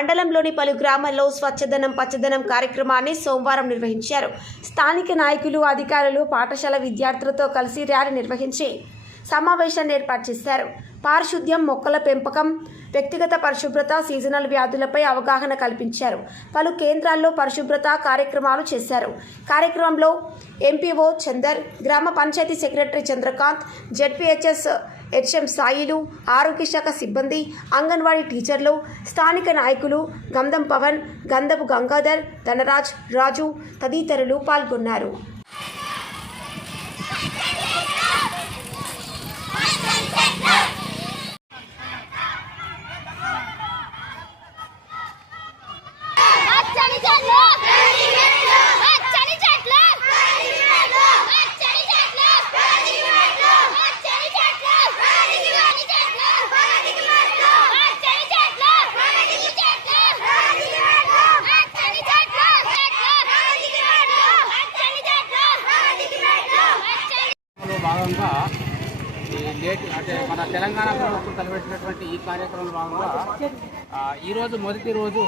మండలంలోని పలు గ్రామాల్లో స్వచ్ఛదనం పచ్చదనం కార్యక్రమాన్ని సోమవారం నిర్వహించారు. స్థానిక నాయకులు, అధికారులు పాఠశాల విద్యార్థులతో కలిసి ర్యాలీ నిర్వహించి సమావేశాన్ని ఏర్పాటు చేశారు. పారిశుద్ధ్యం, మొక్కల పెంపకం, వ్యక్తిగత పరిశుభ్రత, సీజనల్ వ్యాధులపై అవగాహన కల్పించారు. పలు కేంద్రాల్లో పరిశుభ్రత కార్యక్రమాలు చేశారు. కార్యక్రమంలో ఎంపీఓ చందర్, గ్రామ panchayat secretary Chandrakant, ZPHS HM Sailu, ఆరోగ్య శాఖ సిబ్బంది, అంగన్వాడీ టీచర్లు, స్థానిక నాయకులు గంధం పవన్, గంధపు గంగాధర్, ధనరాజ్, రాజు తదితరులు పాల్గొన్నారు. భాగంగా అంటే మన తెలంగాణ ప్రభుత్వం తలపెట్టినటువంటి ఈ కార్యక్రమంలో భాగంగా ఈరోజు మొదటి రోజు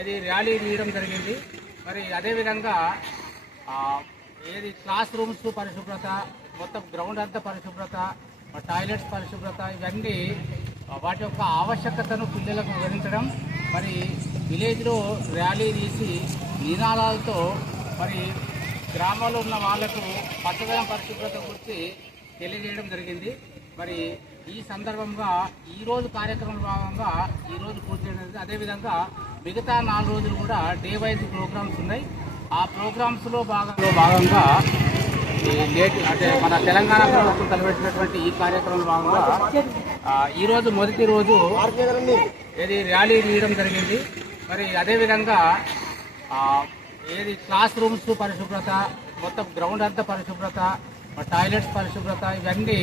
ఏది ర్యాలీ తీయడం జరిగింది. మరి అదేవిధంగా ఏది క్లాస్ రూమ్స్ పరిశుభ్రత, మొత్తం గ్రౌండ్ అంతా పరిశుభ్రత, టాయిలెట్స్ పరిశుభ్రత, ఇవన్నీ వాటి యొక్క ఆవశ్యకతను పిల్లలకు వివరించడం, మరి విలేజ్లో ర్యాలీ తీసి నినాదాలతో మరి గ్రామాల్లో ఉన్న వాళ్లకు పచ్చదనం పరిశుభ్రత గురించి తెలియజేయడం జరిగింది. మరి ఈ సందర్భంగా ఈరోజు కార్యక్రమంలో భాగంగా ఈరోజు పూర్తి చేయడం జరిగింది. అదేవిధంగా మిగతా 4 రోజులు కూడా డే వైజ్ ప్రోగ్రామ్స్ ఉన్నాయి. ఆ ప్రోగ్రామ్స్లో భాగంగా అంటే మన తెలంగాణ ప్రభుత్వం తలపెట్టినటువంటి ఈ కార్యక్రమంలో భాగంగా ఈరోజు మొదటి రోజు ఏది ర్యాలీ తీయడం జరిగింది. మరి అదేవిధంగా ఏది క్లాస్ రూమ్స్ పరిశుభ్రత, మొత్తం గ్రౌండ్ అంతా పరిశుభ్రత, టాయిలెట్స్ పరిశుభ్రత, ఇవన్నీ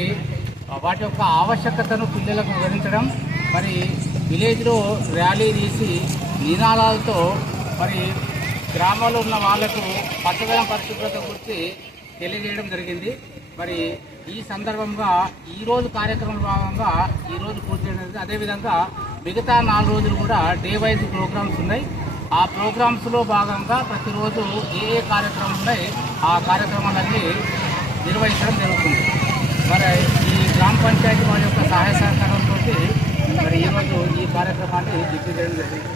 వాటి యొక్క ఆవశ్యకతను పిల్లలకు వివరించడం, మరి విలేజ్లో ర్యాలీ తీసి నినాదాలతో మరి గ్రామాల్లో ఉన్న వాళ్లకు పచ్చదనం పరిశుభ్రత గురించి తెలియజేయడం జరిగింది. మరి ఈ సందర్భంగా ఈరోజు కార్యక్రమంలో భాగంగా ఈరోజు పూర్తి చేయడం జరిగింది. అదేవిధంగా మిగతా 4 రోజులు కూడా డే వైజ్ ప్రోగ్రామ్స్ ఉన్నాయి. ఆ ప్రోగ్రామ్స్లో భాగంగా ప్రతిరోజు ఏ కార్యక్రమాలు ఉన్నాయి ఆ కార్యక్రమాలన్నీ నిర్వహించడం జరుగుతుంది. మరి ఈ గ్రామ పంచాయతీ వారి యొక్క సహాయ సహకారంతో మరి ఈరోజు ఈ కార్యక్రమాన్ని దిగ్విజయం జరిగింది.